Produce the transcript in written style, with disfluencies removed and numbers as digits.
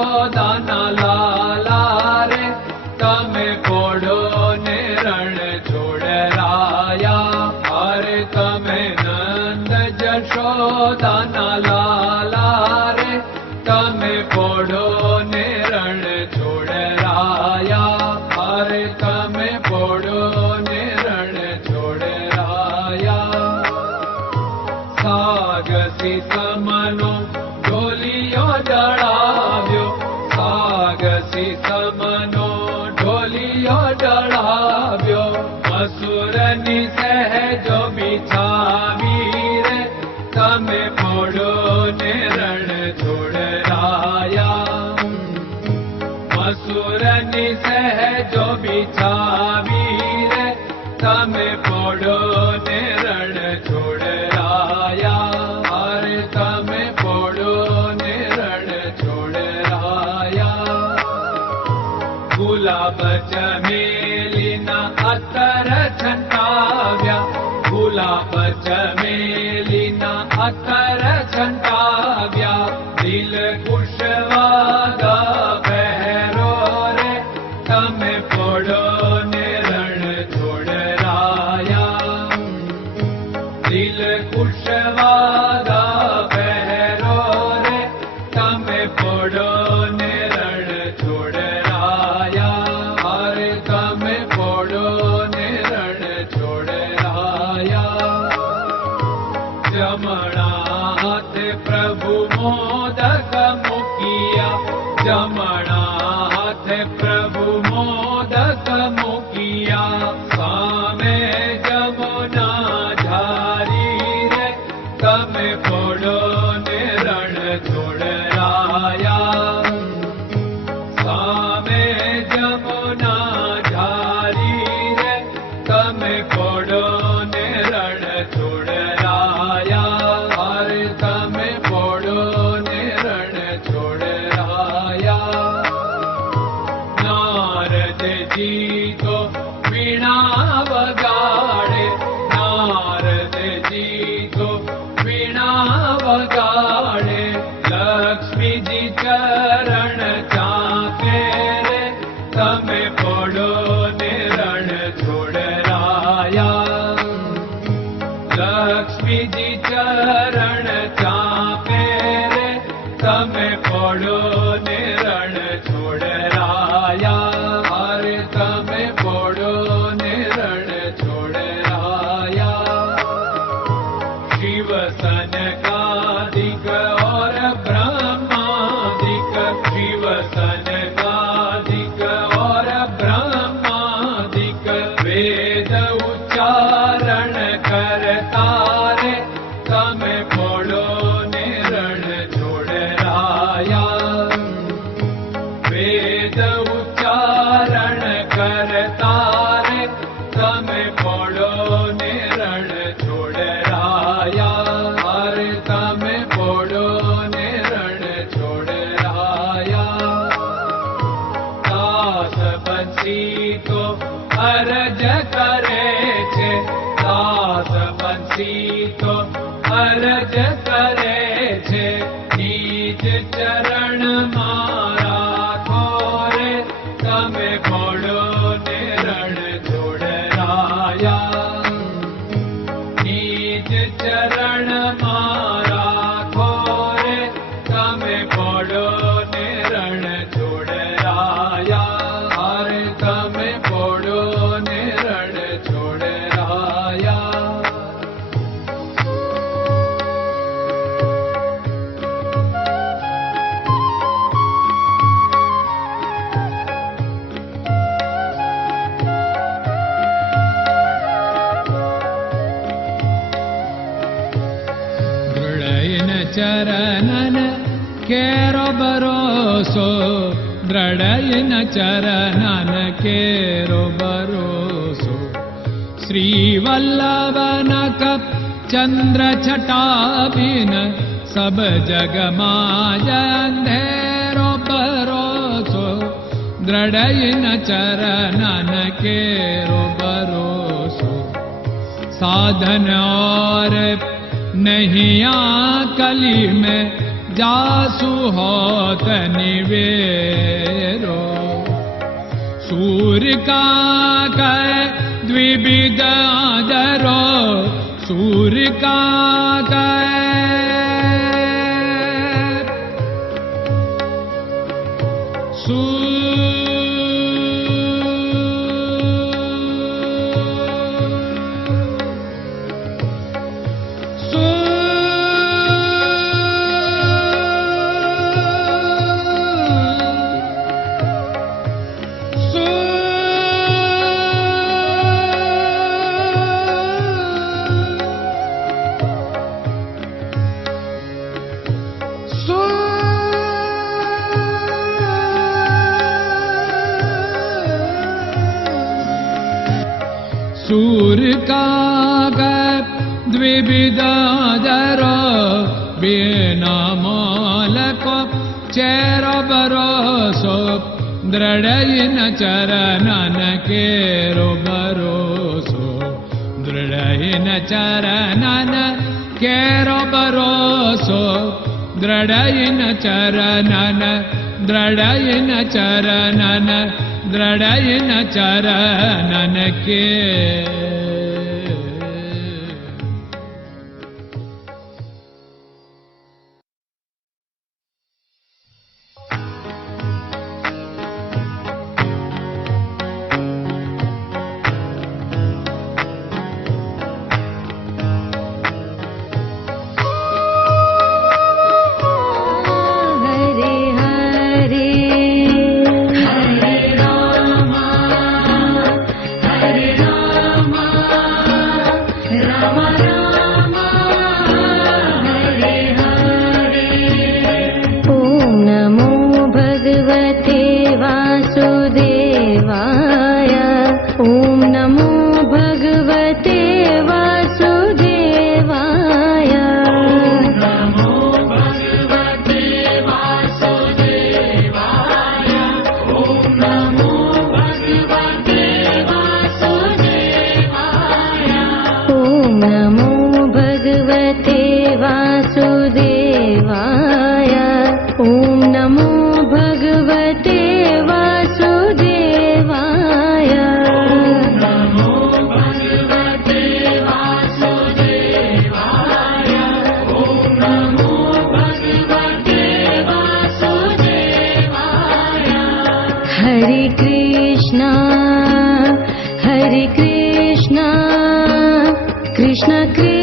જશોદાના લાલા રે તમે પોડો ને રણ છોડરાયા. અરે તમે નંદ જશોદાના લાલા રે તમે પોડો ને રણ છોડરાયા. અરે તમે પોડો ને રણ છોડરાયા. સાગસી સમનો ઢોલિયો ડળાવ્યો, સાગસી સમનો ઢોલિયો ડળાવ્યો. મસૂરની સહેજો બિછાવી રે તમે પોડો ને રણ છોડરાયા. મસૂરની સહેજો બિછાવી રે તમે પોડો ને રણ છોડરાયા. અરે તમે પોડો ને રણ છોડરાયા. ગુલાબ ચમેલીના અત્તર છંટાવ્યા, ગુલાબ ચમેલીના અત્તર છંટાવ્યા. દિલ કુશવાદા પહેરો રે તમે પોડો ને રણ છોડરાયા. દિલ કુશવાદા પહેરો રે તમે પોડો ને રણ છોડરાયા. અરે તમે પોડો ને રણ છોડરાયા. જમણા હાથે પ્રભુ મોદક મૂકિયા, જમણા હાથે પ્રભુ મોદક મૂકિયા. સામે જમુના ઝારી રે તમે પોડો ને રણ છોડરાયા. સામે જમુના ઝારી રે તમે પોડો ને રણ છોડરાયા. અરે તમે પોડો ને રણ છોડરાયા. નારદજી તો વીણા વગાડે, નારદજી તો વીણા વગાડે. લક્ષ્મીજી ચરણ ચાકે રે તમે પોડો ને રણ છોડરાયા. લક્ષ્મીજી ચરણ ચાપે રે તમે પોડો ને રણ છોડરાયા. અરે તમે પોડો ને રણ છોડરાયા. શિવ સનકાદિક और ब्रह्मादिक, शिव सनकादिक और ब्रह्मादिक. वेद उच्चारण करता रे તમે પોડો ને રણ છોડરાયા. વેદ ઉચ્ચારણ કરતા રે તમે પોડો ને રણ છોડરાયા. અરે તમે પોડો ને રણ છોડરાયા. દાસ બંસી તો અરજ કરે છે, દાસ બંસી તો અરજ કરે છે. નીચ ચરણ મારા ખોરે તમે પોડો ને રણ છોડરાયા. નીચ ચરણ મારા ખોરે તમે પોડો ને રણ છોડરાયા. અરે તમે પોડો ને રણ છોડરાયા. ચરણન કેરો ભરોસો, દ્રઢયન ચરણન કેરો ભરોસો. શ્રી વલ્લભન કપ ચંદ્ર છટાબિન સબ જગમાં અંધેરો ભરોસો. દ્રઢયન ચરણન કેરો ભરોસો. साधन और नहीं कली में जासु होत निवेरो। सूर्य का कै द्विविध आदरो, सूर्य का सूर्य का द्विविधादरो, बिना मोल को चेर भरोसो, दृढ़ चरणन केरो भरोसो, दृढ़ चरणन केरो भरोसो, दृढ़ चरणन, दृढ़ चरणन, दृढ़ चरणन के। Krishna Krishna